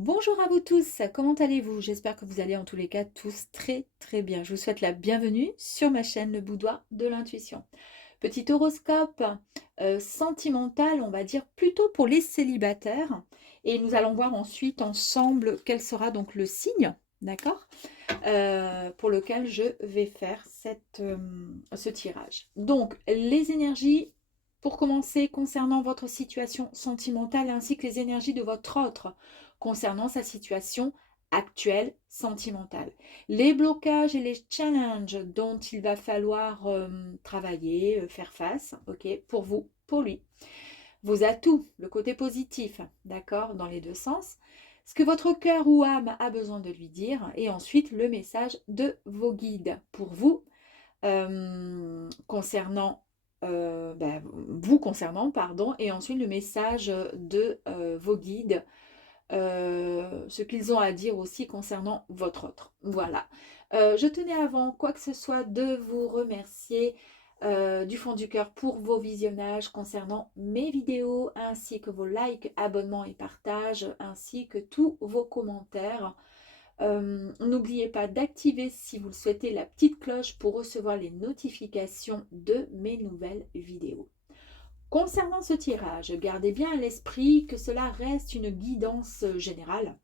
Bonjour à vous tous, comment allez-vous? J'espère que vous allez en tous les cas tous très très bien. Je vous souhaite la bienvenue sur ma chaîne Le Boudoir de l'Intuition. Petit horoscope sentimental, on va dire plutôt pour les célibataires. Et nous allons voir ensuite ensemble quel sera donc le signe, d'accord? Pour lequel je vais faire ce tirage. Donc, les énergies, pour commencer, concernant votre situation sentimentale, ainsi que les énergies de votre autre, concernant sa situation actuelle sentimentale. Les blocages et les challenges dont il va falloir travailler, faire face, ok, pour vous, pour lui. Vos atouts, le côté positif, d'accord, dans les deux sens, ce que votre cœur ou âme a besoin de lui dire, et ensuite le message de vos guides pour vous, concernant, vous concernant, pardon, et ensuite le message de vos guides, ce qu'ils ont à dire aussi concernant votre autre. Voilà. Je tenais avant quoi que ce soit de vous remercier du fond du cœur pour vos visionnages concernant mes vidéos, ainsi que vos likes, abonnements et partages, ainsi que tous vos commentaires. N'oubliez pas d'activer, si vous le souhaitez, la petite cloche pour recevoir les notifications de mes nouvelles vidéos. Concernant ce tirage, gardez bien à l'esprit que cela reste une guidance générale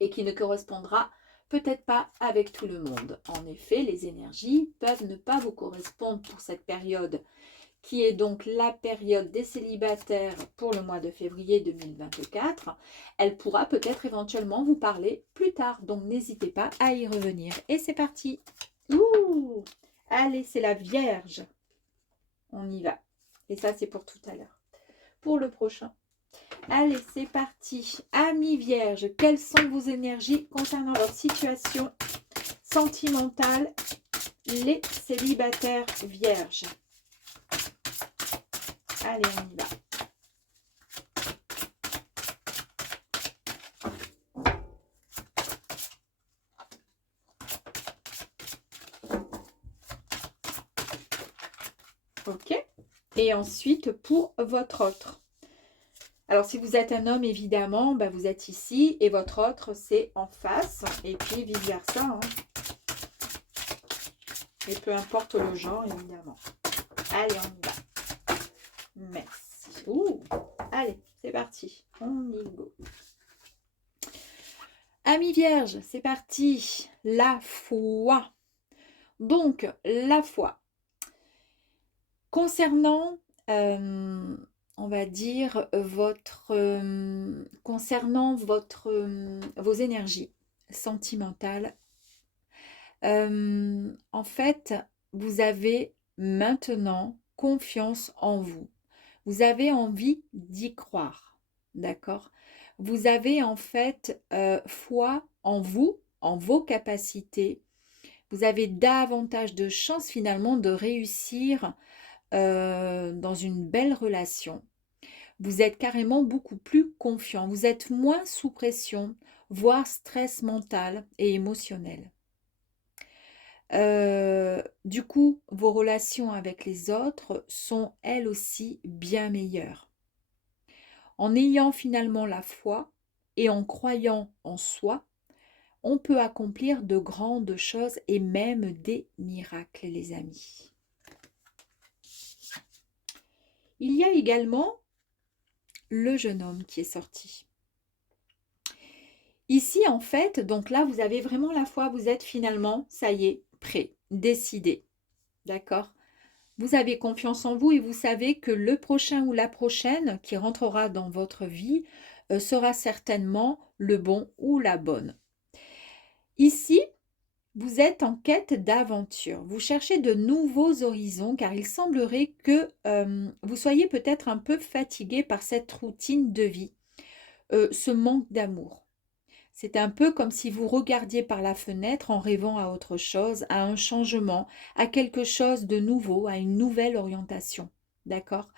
et qui ne correspondra peut-être pas avec tout le monde. En effet, les énergies peuvent ne pas vous correspondre pour cette période qui est donc la période des célibataires pour le mois de février 2024. Elle pourra peut-être éventuellement vous parler plus tard, donc n'hésitez pas à y revenir. Et c'est parti. Ouh, allez, c'est la Vierge. On y va. Et ça, c'est pour tout à l'heure. Pour le prochain. Allez, c'est parti. Amis Vierges, quelles sont vos énergies concernant leur situation sentimentale, les célibataires Vierges? Allez, on y va. Ok. Et ensuite, pour votre autre. Alors, si vous êtes un homme, évidemment, vous êtes ici et votre autre, c'est en face. Et puis, vice-versa. Hein. Et peu importe le genre, évidemment. Allez, on y va. Merci. Ouh. Allez, c'est parti. On y go. Amis Vierge, c'est parti. La foi. Donc, la foi. Concernant, on va dire, concernant vos énergies sentimentales, en fait, vous avez maintenant confiance en vous. Vous avez envie d'y croire, d'accord? Vous avez en fait foi en vous, en vos capacités. Vous avez davantage de chances finalement de réussir dans une belle relation. Vous êtes carrément beaucoup plus confiant. Vous êtes moins sous pression, voire stress mental et émotionnel. Du coup, vos relations avec les autres sont elles aussi bien meilleures. En ayant finalement la foi et en croyant en soi, on peut accomplir de grandes choses et même des miracles, les amis. Il y a également le jeune homme qui est sorti. Ici, en fait, donc là, vous avez vraiment la foi, vous êtes finalement, ça y est, prêt, décidé. D'accord? Vous avez confiance en vous et vous savez que le prochain ou la prochaine qui rentrera dans votre vie sera certainement le bon ou la bonne. Ici, vous êtes en quête d'aventure. Vous cherchez de nouveaux horizons car il semblerait que vous soyez peut-être un peu fatigué par cette routine de vie, ce manque d'amour. C'est un peu comme si vous regardiez par la fenêtre en rêvant à autre chose, à un changement, à quelque chose de nouveau, à une nouvelle orientation. D'accord?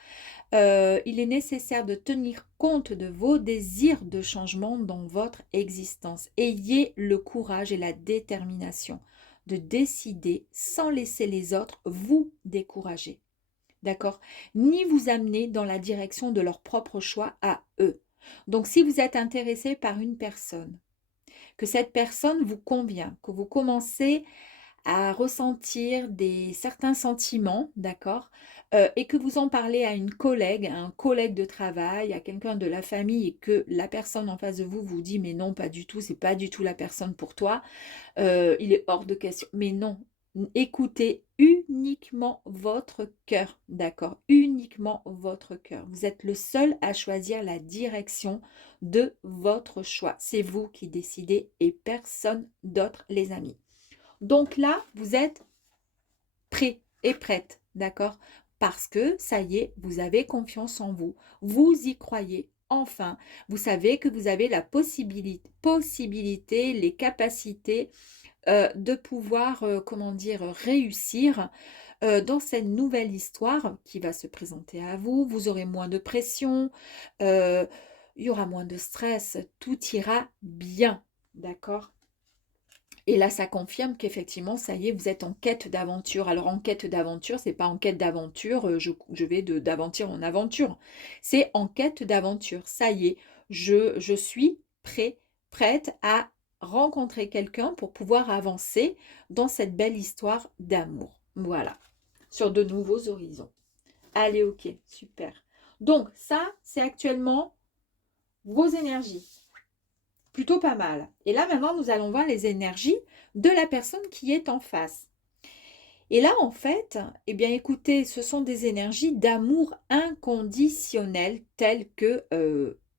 Il est nécessaire de tenir compte de vos désirs de changement dans votre existence. Ayez le courage et la détermination de décider sans laisser les autres vous décourager. D'accord? Ni vous amener dans la direction de leur propre choix à eux. Donc, si vous êtes intéressé par une personne, que cette personne vous convient, que vous commencez à ressentir certains sentiments, d'accord, et que vous en parlez à une collègue, à un collègue de travail, à quelqu'un de la famille, et que la personne en face de vous vous dit, mais non, pas du tout, c'est pas du tout la personne pour toi, il est hors de question. Mais non, écoutez uniquement votre cœur, d'accord? Uniquement votre cœur. Vous êtes le seul à choisir la direction de votre choix. C'est vous qui décidez et personne d'autre, les amis. Donc là, vous êtes prêt et prête, d'accord? Parce que ça y est, vous avez confiance en vous. Vous y croyez. Enfin, vous savez que vous avez la possibilité, les capacités de pouvoir, comment dire, réussir dans cette nouvelle histoire qui va se présenter à vous. Vous aurez moins de pression, euh, il y aura moins de stress, tout ira bien, d'accord? Et là, ça confirme qu'effectivement, ça y est, vous êtes en quête d'aventure. Alors, en quête d'aventure, c'est pas en quête d'aventure, je vais d'aventure en aventure. C'est en quête d'aventure. Ça y est, je suis prête à rencontrer quelqu'un pour pouvoir avancer dans cette belle histoire d'amour. Voilà, sur de nouveaux horizons. Allez, ok, super. Donc, ça, c'est actuellement vos énergies. Plutôt pas mal. Et là, maintenant, nous allons voir les énergies de la personne qui est en face. Et là, en fait, eh bien, écoutez, ce sont des énergies d'amour inconditionnel telles que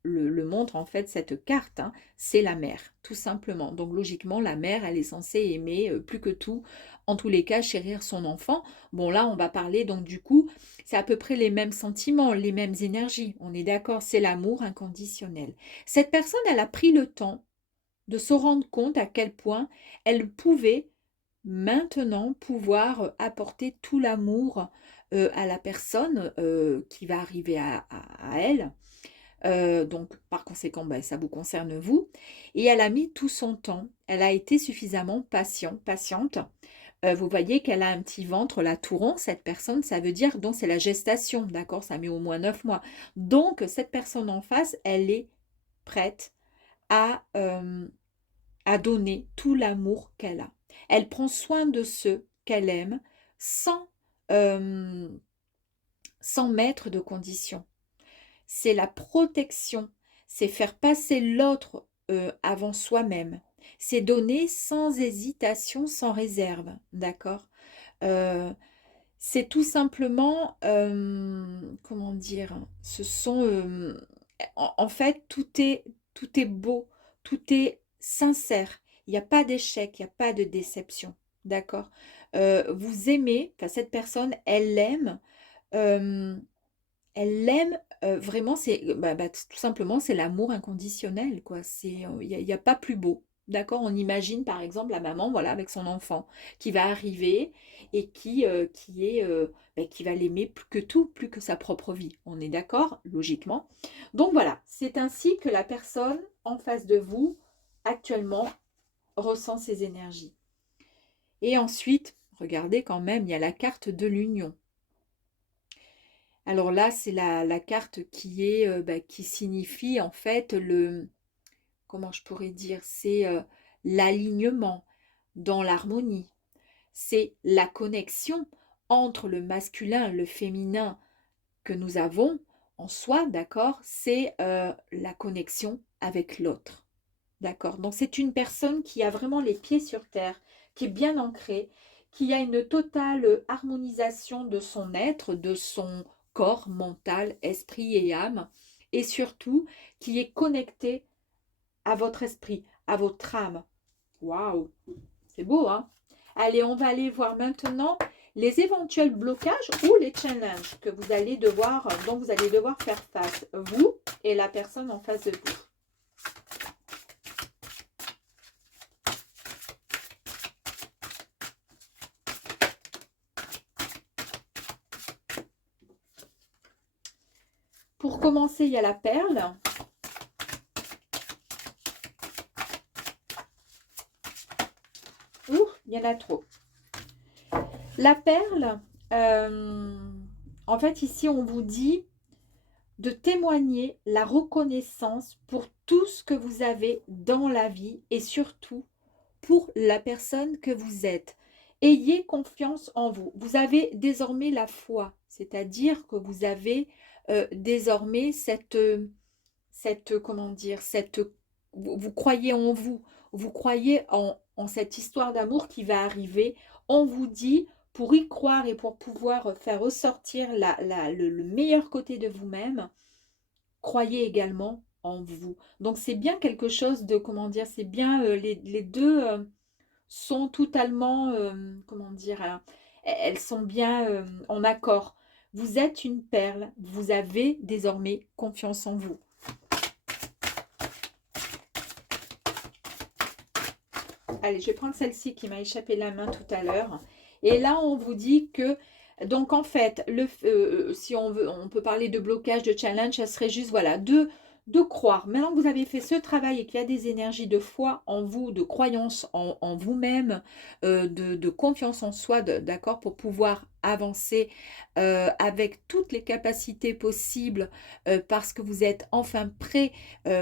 le montre en fait cette carte. Hein, c'est la mère, tout simplement. Donc, logiquement, la mère, elle est censée aimer plus que tout, en tous les cas, chérir son enfant. Bon, là, on va parler, donc, du coup, c'est à peu près les mêmes sentiments, les mêmes énergies. On est d'accord, c'est l'amour inconditionnel. Cette personne, elle a pris le temps de se rendre compte à quel point elle pouvait maintenant pouvoir apporter tout l'amour à la personne qui va arriver à elle. Donc, par conséquent, ben, ça vous concerne vous. Et elle a mis tout son temps. Elle a été suffisamment patiente. Vous voyez qu'elle a un petit ventre, là, tout rond. Cette personne, ça veut dire, donc c'est la gestation, d'accord? Ça met au moins 9 mois. Donc, cette personne en face, elle est prête à donner tout l'amour qu'elle a. Elle prend soin de ceux qu'elle aime sans, euh, sans mettre de conditions. C'est la protection, c'est faire passer l'autre avant soi-même. C'est donner sans hésitation, sans réserve, d'accord. Euh, c'est tout simplement, comment dire, ce sont, en fait, tout est beau, tout est sincère. Il n'y a pas d'échec, il n'y a pas de déception, d'accord? Vous aimez, enfin, cette personne, euh, elle l'aime vraiment, c'est tout simplement, c'est l'amour inconditionnel, quoi. Il y a pas plus beau. D'accord? On imagine par exemple la maman, voilà, avec son enfant qui va arriver et qui va l'aimer plus que tout, plus que sa propre vie. On est d'accord? Logiquement. Donc voilà, c'est ainsi que la personne en face de vous, actuellement, ressent ses énergies. Et ensuite, regardez quand même, il y a la carte de l'union. Alors là, c'est la carte qui signifie en fait comment je pourrais dire, c'est l'alignement dans l'harmonie. C'est la connexion entre le masculin et le féminin que nous avons en soi, d'accord? C'est la connexion avec l'autre, d'accord? Donc c'est une personne qui a vraiment les pieds sur terre, qui est bien ancrée, qui a une totale harmonisation de son être, de son corps, mental, esprit et âme, et surtout qui est connectée à votre esprit, à votre âme. Waouh, c'est beau, hein? Allez, on va aller voir maintenant les éventuels blocages ou les challenges dont vous allez devoir faire face, vous et la personne en face de vous. Pour commencer, il y a la perle. Ouh, il y en a trop. La perle, en fait, ici, on vous dit, de témoigner la reconnaissance pour tout ce que vous avez dans la vie et surtout pour la personne que vous êtes. Ayez confiance en vous. Vous avez désormais la foi, c'est-à-dire que vous avez désormais comment dire, vous croyez en vous, vous croyez en cette histoire d'amour qui va arriver. On vous dit, pour y croire et pour pouvoir faire ressortir le meilleur côté de vous-même, croyez également en vous. Donc c'est bien quelque chose de, comment dire, c'est bien les deux sont totalement, comment dire, elles sont bien en accord. Vous êtes une perle, vous avez désormais confiance en vous. Allez, je vais prendre celle-ci qui m'a échappé la main tout à l'heure. Et là, on vous dit que, donc en fait, si on veut, on peut parler de blocage, de challenge, ça serait juste, voilà, de croire. Maintenant que vous avez fait ce travail et qu'il y a des énergies de foi en vous, de croyance en vous-même, de confiance en soi, d'accord, pour pouvoir avancer avec toutes les capacités possibles parce que vous êtes enfin prêt,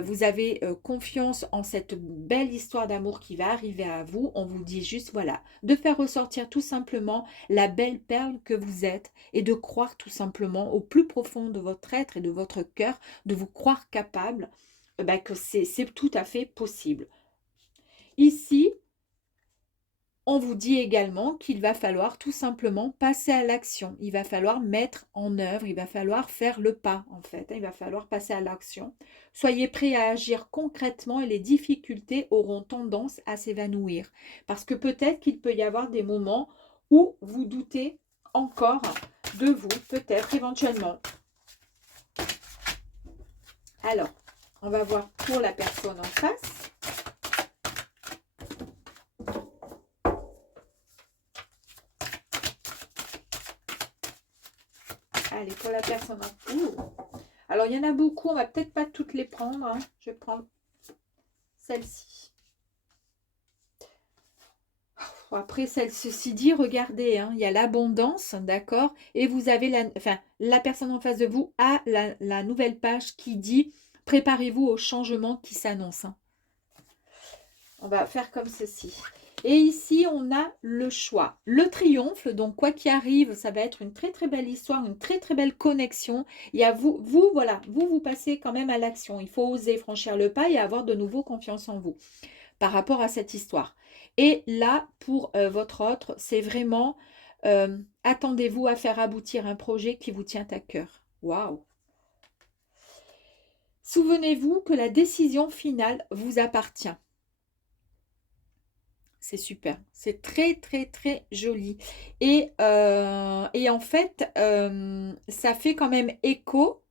vous avez confiance en cette belle histoire d'amour qui va arriver à vous. On vous dit juste, voilà, de faire ressortir tout simplement la belle perle que vous êtes et de croire tout simplement au plus profond de votre être et de votre cœur, de vous croire capable que c'est tout à fait possible. Ici, on vous dit également qu'il va falloir tout simplement passer à l'action. Il va falloir mettre en œuvre, il va falloir faire le pas en fait. Il va falloir passer à l'action. Soyez prêts à agir concrètement et les difficultés auront tendance à s'évanouir. Parce que peut-être qu'il peut y avoir des moments où vous doutez encore de vous, peut-être éventuellement. Alors, on va voir pour la personne en face. Allez, pour la personne en... Ouh. Alors, il y en a beaucoup. On va peut-être pas toutes les prendre. Hein. Je vais prendre celle-ci. Après, ceci dit, regardez, hein, il y a l'abondance, d'accord? Et vous avez la personne en face de vous a la nouvelle page qui dit « Préparez-vous au changement qui s'annonce. Hein. » On va faire comme ceci. Et ici, on a le choix. Le triomphe, donc quoi qu'il arrive, ça va être une très très belle histoire, une très très belle connexion. Il y a voilà, vous passez quand même à l'action. Il faut oser franchir le pas et avoir de nouveau confiance en vous par rapport à cette histoire. Et là, pour votre autre, c'est vraiment, attendez-vous à faire aboutir un projet qui vous tient à cœur. Waouh! Souvenez-vous que la décision finale vous appartient. C'est super, c'est très très très joli. Et en fait, ça fait quand même écho,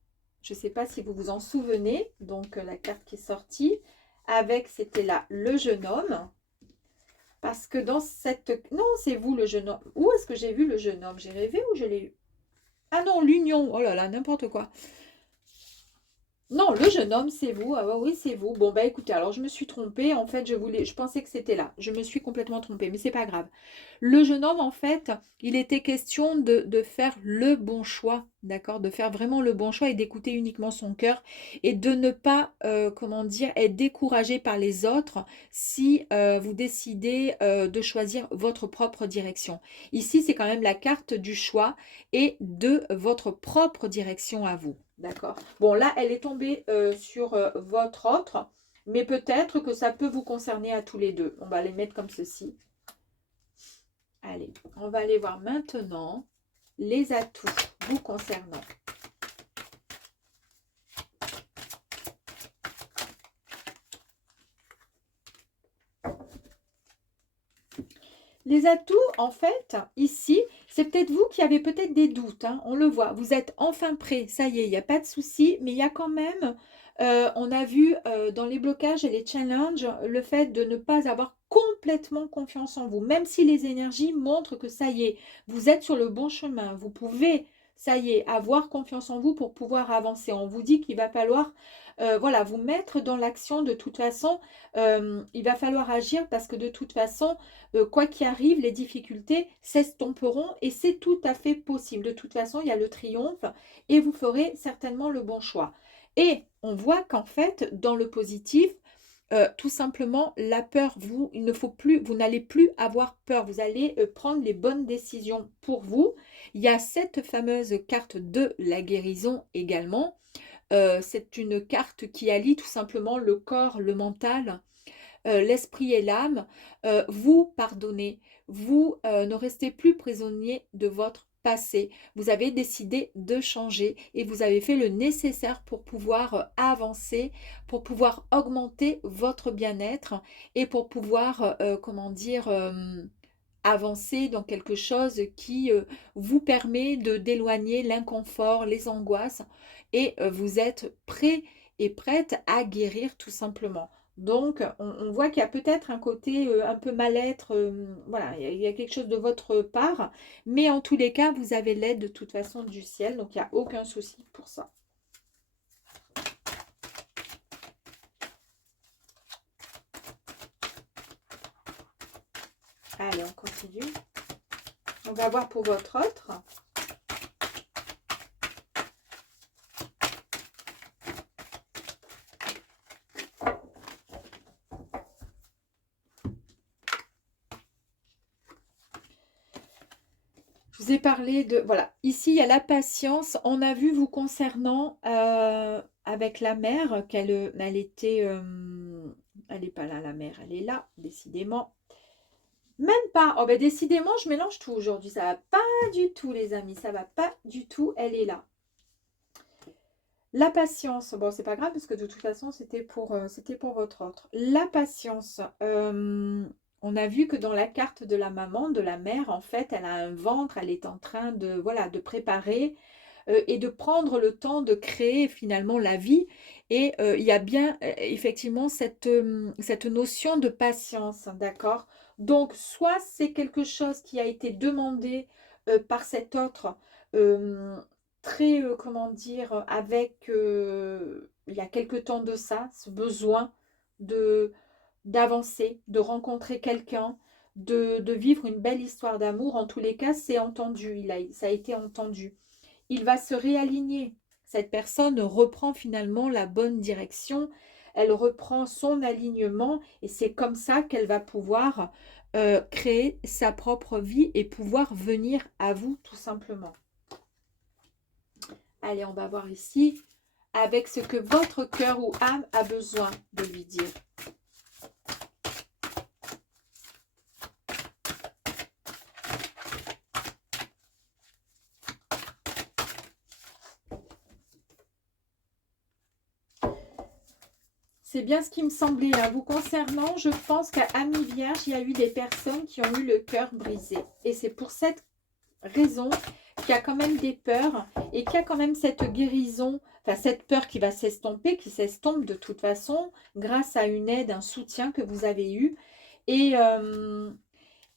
je ne sais pas si vous vous en souvenez, donc la carte qui est sortie, avec, c'était là, le jeune homme. Parce que dans cette... Non, c'est vous le jeune homme. Où est-ce que j'ai vu le jeune homme? J'ai rêvé ou je l'ai eu? Ah non, l'union. Oh là là, n'importe quoi. Non, le jeune homme, c'est vous. Ah oui, c'est vous. Bon, bah écoutez, alors je me suis trompée. En fait, je pensais que c'était là. Je me suis complètement trompée, mais c'est pas grave. Le jeune homme, en fait, il était question de faire le bon choix, d'accord? De faire vraiment le bon choix et d'écouter uniquement son cœur et de ne pas, comment dire, être découragé par les autres si vous décidez de choisir votre propre direction. Ici, c'est quand même la carte du choix et de votre propre direction à vous. D'accord. Bon, là, elle est tombée sur votre autre, mais peut-être que ça peut vous concerner à tous les deux. On va les mettre comme ceci. Allez, on va aller voir maintenant les atouts vous concernant. Les atouts, en fait, ici, c'est peut-être vous qui avez peut-être des doutes. Hein, on le voit, vous êtes enfin prêt. Ça y est, il n'y a pas de souci. Mais il y a quand même, on a vu dans les blocages et les challenges, le fait de ne pas avoir complètement confiance en vous. Même si les énergies montrent que ça y est, vous êtes sur le bon chemin. Vous pouvez, ça y est, avoir confiance en vous pour pouvoir avancer. On vous dit qu'il va falloir voilà, vous mettre dans l'action de toute façon. Il va falloir agir parce que de toute façon, quoi qu'il arrive, les difficultés s'estomperont et c'est tout à fait possible. De toute façon, il y a le triomphe et vous ferez certainement le bon choix. Et on voit qu'en fait, dans le positif, tout simplement, la peur, il ne faut plus, vous n'allez plus avoir peur. Vous allez prendre les bonnes décisions pour vous. Il y a cette fameuse carte de la guérison également. C'est une carte qui allie tout simplement le corps, le mental, l'esprit et l'âme. Vous pardonnez, vous ne restez plus prisonnier de votre passé. Vous avez décidé de changer et vous avez fait le nécessaire pour pouvoir avancer, pour pouvoir augmenter votre bien-être et pour pouvoir, comment dire, avancer dans quelque chose qui vous permet de d'éloigner l'inconfort, les angoisses et vous êtes prêt et prête à guérir tout simplement. Donc, on voit qu'il y a peut-être un côté un peu mal-être, voilà, il y a quelque chose de votre part, mais en tous les cas, vous avez l'aide de toute façon du ciel, donc il n'y a aucun souci pour ça. Allez, on continue. On va voir pour votre autre. Je vous ai parlé de... Voilà, ici, il y a la patience. On a vu vous concernant avec la mère qu'elle elle était... elle n'est pas là, la mère. Elle est là, décidément. Même pas. Oh ben décidément, je mélange tout aujourd'hui. Ça va pas du tout, les amis. Ça va pas du tout. Elle est là. La patience. Bon, c'est pas grave parce que de toute façon, c'était pour votre autre. La patience. On a vu que dans la carte de la maman, de la mère, en fait, elle a un ventre. Elle est en train de, voilà, de préparer et de prendre le temps de créer finalement la vie. Et il y a bien effectivement cette notion de patience, d'accord? Donc, soit c'est quelque chose qui a été demandé par cet autre, euh, très, comment dire, avec, il y a quelque temps de ça, ce besoin de d'avancer, de rencontrer quelqu'un, de vivre une belle histoire d'amour. En tous les cas, c'est entendu, ça a été entendu. Il va se réaligner. Cette personne reprend finalement la bonne direction, elle reprend son alignement et c'est comme ça qu'elle va pouvoir créer sa propre vie et pouvoir venir à vous tout simplement. Allez, on va voir ici avec ce que votre cœur ou âme a besoin de lui dire. C'est bien ce qui me semblait là. Vous concernant, je pense qu'à Ami Vierge, il y a eu des personnes qui ont eu le cœur brisé. Et c'est pour cette raison qu'il y a quand même des peurs et qu'il y a quand même cette guérison, enfin cette peur qui va s'estomper, qui s'estompe de toute façon grâce à une aide, un soutien que vous avez eu. Et,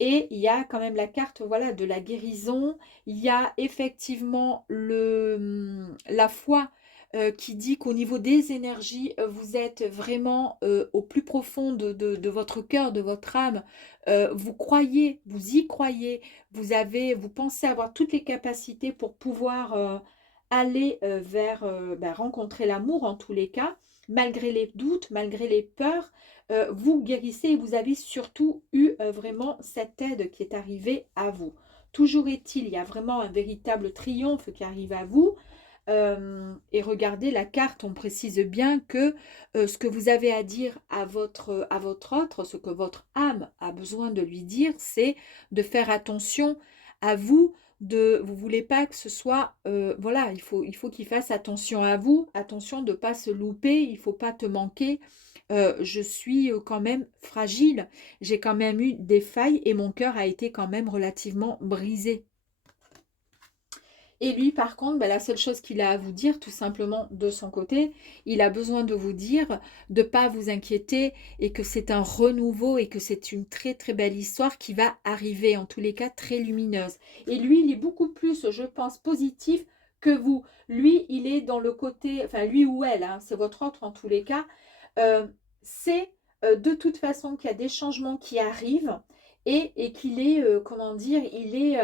il y a quand même la carte, voilà, de la guérison. Il y a effectivement la foi qui dit qu'au niveau des énergies, vous êtes vraiment au plus profond de votre cœur, de votre âme. Vous croyez, vous y croyez, vous pensez avoir toutes les capacités pour pouvoir aller vers rencontrer l'amour en tous les cas, malgré les doutes, malgré les peurs. Vous guérissez et vous avez surtout eu vraiment cette aide qui est arrivée à vous. Toujours est-il, il y a vraiment un véritable triomphe qui arrive à vous. Et regardez la carte, on précise bien que ce que vous avez à dire à votre autre, ce que votre âme a besoin de lui dire, c'est de faire attention à vous, vous voulez pas que ce soit, voilà, il faut qu'il fasse attention à vous, attention de ne pas se louper, il ne faut pas te manquer. Je suis quand même fragile, j'ai quand même eu des failles et mon cœur a été quand même relativement brisé. Et lui, par contre, la seule chose qu'il a à vous dire, tout simplement de son côté, il a besoin de vous dire de ne pas vous inquiéter et que c'est un renouveau et que c'est une très très belle histoire qui va arriver, en tous les cas très lumineuse. Et lui, il est beaucoup plus, je pense, positif que vous, lui, il est dans le côté, enfin lui ou elle, hein, c'est votre autre en tous les cas, c'est de toute façon qu'il y a des changements qui arrivent et qu'il est, comment dire, il est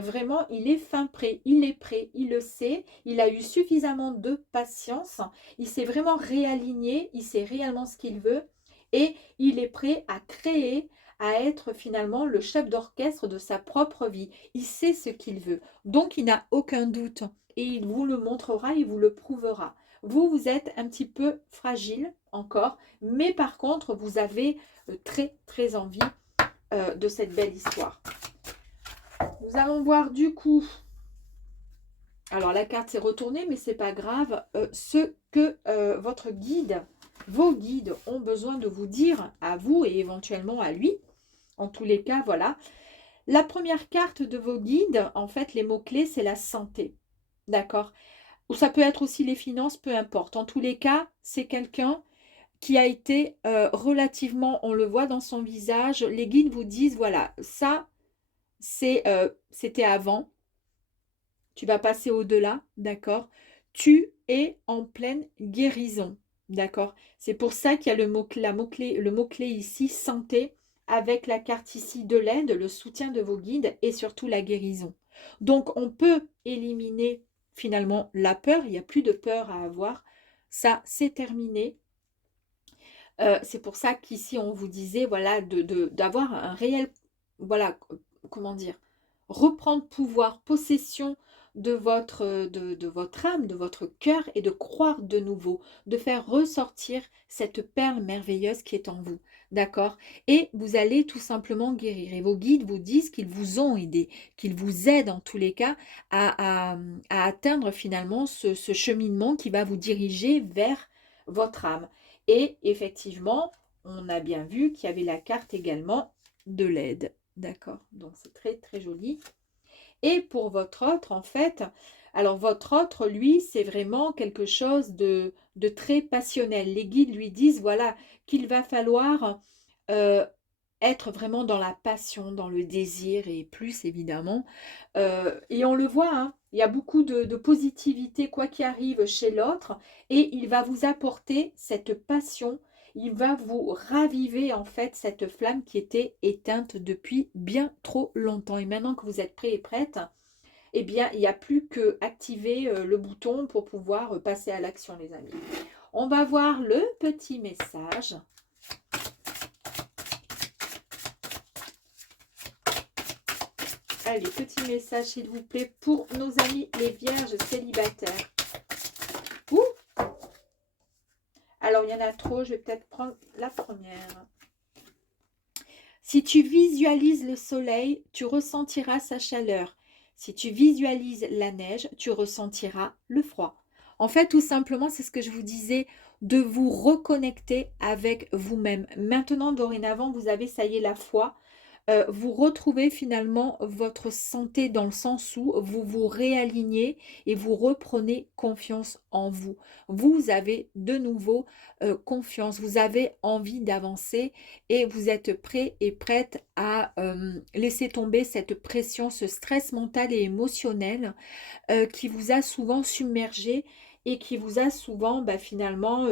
vraiment, il est fin prêt, il est prêt, il le sait, il a eu suffisamment de patience, il s'est vraiment réaligné, il sait réellement ce qu'il veut et il est prêt à créer, à être finalement le chef d'orchestre de sa propre vie. Il sait ce qu'il veut, donc il n'a aucun doute et il vous le montrera, il vous le prouvera. Vous, vous êtes un petit peu fragile encore, mais par contre, vous avez très, très envie de cette belle histoire. Nous allons voir du coup, alors la carte s'est retournée, mais c'est pas grave, ce que votre guide, vos guides ont besoin de vous dire à vous et éventuellement à lui. En tous les cas, voilà. La première carte de vos guides, en fait, les mots-clés, c'est la santé. D'accord? Ou ça peut être aussi les finances, peu importe. En tous les cas, c'est quelqu'un qui a été relativement, on le voit dans son visage, les guides vous disent, voilà, ça, c'était avant, tu vas passer au-delà, d'accord? Tu es en pleine guérison, d'accord? C'est pour ça qu'il y a le mot-clé ici, santé, avec la carte ici de l'aide, le soutien de vos guides et surtout la guérison. Donc, on peut éliminer finalement la peur, il n'y a plus de peur à avoir. Ça, c'est terminé. C'est pour ça qu'ici, on vous disait, voilà, d'avoir un réel, voilà, comment dire, reprendre pouvoir, possession de votre âme, de votre cœur et de croire de nouveau, de faire ressortir cette perle merveilleuse qui est en vous. D'accord? Et vous allez tout simplement guérir. Et vos guides vous disent qu'ils vous ont aidé, qu'ils vous aident en tous les cas à atteindre finalement ce cheminement qui va vous diriger vers votre âme. Et effectivement, on a bien vu qu'il y avait la carte également de l'aide. D'accord? Donc, c'est très, très joli. Et pour votre autre, en fait, alors votre autre, lui, c'est vraiment quelque chose de très passionnel. Les guides lui disent, voilà, qu'il va falloir euh, être vraiment dans la passion, dans le désir et plus, évidemment. Et on le voit, hein, il y a beaucoup de positivité, quoi qu'il arrive, chez l'autre. Et il va vous apporter cette passion. Il va vous raviver en fait cette flamme qui était éteinte depuis bien trop longtemps. Et maintenant que vous êtes prêt et prête, eh bien, il n'y a plus qu'à activer le bouton pour pouvoir passer à l'action, les amis. On va voir le petit message. Allez, petit message, s'il vous plaît, pour nos amis les vierges célibataires. Ouh! Alors, il y en a trop, je vais peut-être prendre la première. Si tu visualises le soleil, tu ressentiras sa chaleur. Si tu visualises la neige, tu ressentiras le froid. En fait, tout simplement, c'est ce que je vous disais, de vous reconnecter avec vous-même. Maintenant, dorénavant, vous avez, ça y est, la foi. Vous retrouvez finalement votre santé dans le sens où vous vous réalignez et vous reprenez confiance en vous. Vous avez de nouveau confiance, vous avez envie d'avancer et vous êtes prêt et prête à laisser tomber cette pression, ce stress mental et émotionnel qui vous a souvent submergé et qui vous a souvent finalement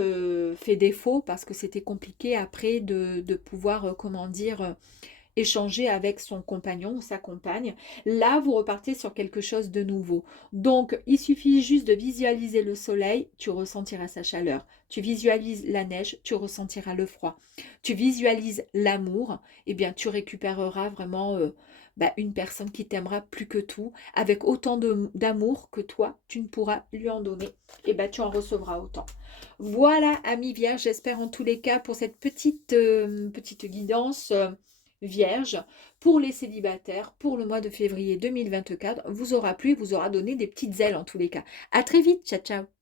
fait défaut parce que c'était compliqué après de pouvoir, comment dire, échanger avec son compagnon ou sa compagne. Là, vous repartez sur quelque chose de nouveau. Donc, il suffit juste de visualiser le soleil, tu ressentiras sa chaleur. Tu visualises la neige, tu ressentiras le froid. Tu visualises l'amour, eh bien, tu récupéreras vraiment une personne qui t'aimera plus que tout, avec autant d'amour que toi, tu ne pourras lui en donner. Et tu en recevras autant. Voilà, amis vierges, j'espère en tous les cas pour cette petite guidance vierge pour les célibataires pour le mois de février 2024 vous aura plu, vous aura donné des petites ailes en tous les cas. À très vite, ciao ciao.